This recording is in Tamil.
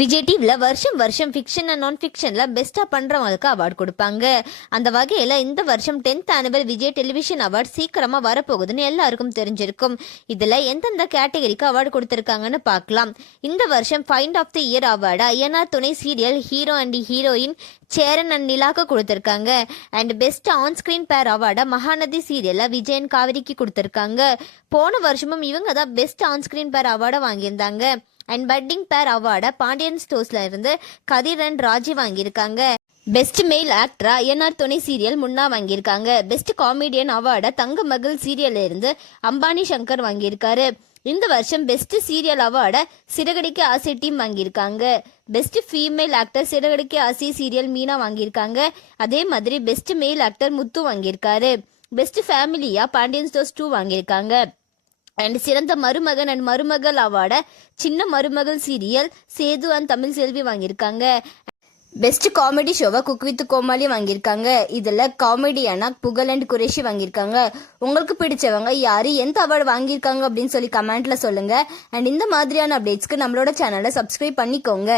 விஜய் டிவியில் வருஷம் வருஷம் ஃபிக்ஷன் அண்ட் நான் ஃபிக்ஷனில் பெஸ்ட்டாக பண்ணுறவங்களுக்கு அவார்டு கொடுப்பாங்க. அந்த வகையில் இந்த வருஷம் 10th annual Vijay television award சீக்கிரமாக வரப்போகுதுன்னு எல்லாருக்கும் தெரிஞ்சிருக்கும். இதில் எந்தெந்த கேட்டகரிக்கு அவார்டு கொடுத்துருக்காங்கன்னு பார்க்கலாம். இந்த வருஷம் ஃபைண்ட் ஆஃப் தி இயர் அவார்டை Ayyanar Thunai serial hero and heroine Cheran and நிலாக்கு கொடுத்துருக்காங்க. அண்ட் பெஸ்ட் ஆன் ஸ்க்ரீன் பேர் அவார்டை மகாநதி சீரியலில் விஜயன் காவிரிக்கு கொடுத்துருக்காங்க. போன வருஷமும் இவங்க தான் பெஸ்ட் ஆன் ஸ்க்ரீன் பேர் அவார்டை வாங்கியிருந்தாங்க. அண்ட் பட்டிங் பேர் அவார்டை பாண்டியன் ஸ்டோர்ஸ்ல இருந்து கதிர் அண்ட் ராஜி வாங்கியிருக்காங்க. Best mail ஆக்டரா Ayyanar Thunai serial முன்னா வாங்கியிருக்காங்க. பெஸ்ட் காமெடியன் அவார்டை தங்க மகள் சீரியல்ல இருந்து அம்பானி சங்கர் வாங்கியிருக்காரு. இந்த வருஷம் பெஸ்ட் சீரியல் அவார்டை சிறகடிக்க ஆசை டீம் வாங்கியிருக்காங்க. பெஸ்ட் ஃபீமேல் ஆக்டர் சிறகடிக்க ஆசை சீரியல் மீனா வாங்கியிருக்காங்க. அதே மாதிரி பெஸ்ட் மேல் ஆக்டர் முத்து வாங்கியிருக்காரு. பெஸ்ட் ஃபேமிலியா பாண்டியன் ஸ்டோர்ஸ் 2 வாங்கியிருக்காங்க. அண்ட் சிறந்த மருமகன் அண்ட் மருமகள் அவார்டை சின்ன மருமகள் சீரியல் சேது அண்ட் தமிழ் செல்வி வாங்கியிருக்காங்க. பெஸ்ட் காமெடி ஷோவை குக் வித் கோமாளி வாங்கியிருக்காங்க. இதில் காமெடியான புகழ் அண்ட் குரேஷி வாங்கியிருக்காங்க. உங்களுக்கு பிடிச்சவங்க யாரு எந்த அவார்டு வாங்கியிருக்காங்க அப்படின்னு சொல்லி கமெண்ட்ல சொல்லுங்க. அண்ட் இந்த மாதிரியான அப்டேட்ஸ்க்கு நம்மளோட சேனலை சப்ஸ்கிரைப் பண்ணிக்கோங்க.